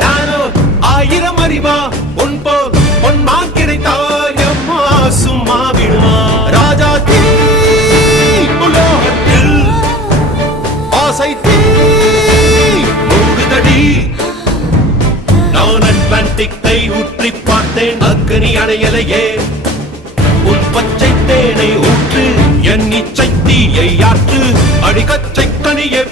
நானோ 1000 அறிவா உன் போல் பொன்மான் கிடைத்தாயம்மா சும்மா விடுமா ராஜா தீ உலோகத்தில் ஆசை தீ மூடுதடி நான் அட்லாண்டிக்கை ஊற்றி பார்த்தேன் அக்னி அணையலையே உன் பச்சை தேனை ஊற்று என் இச்சை தீயை ஆற்று அடிக்கச்சை கனியே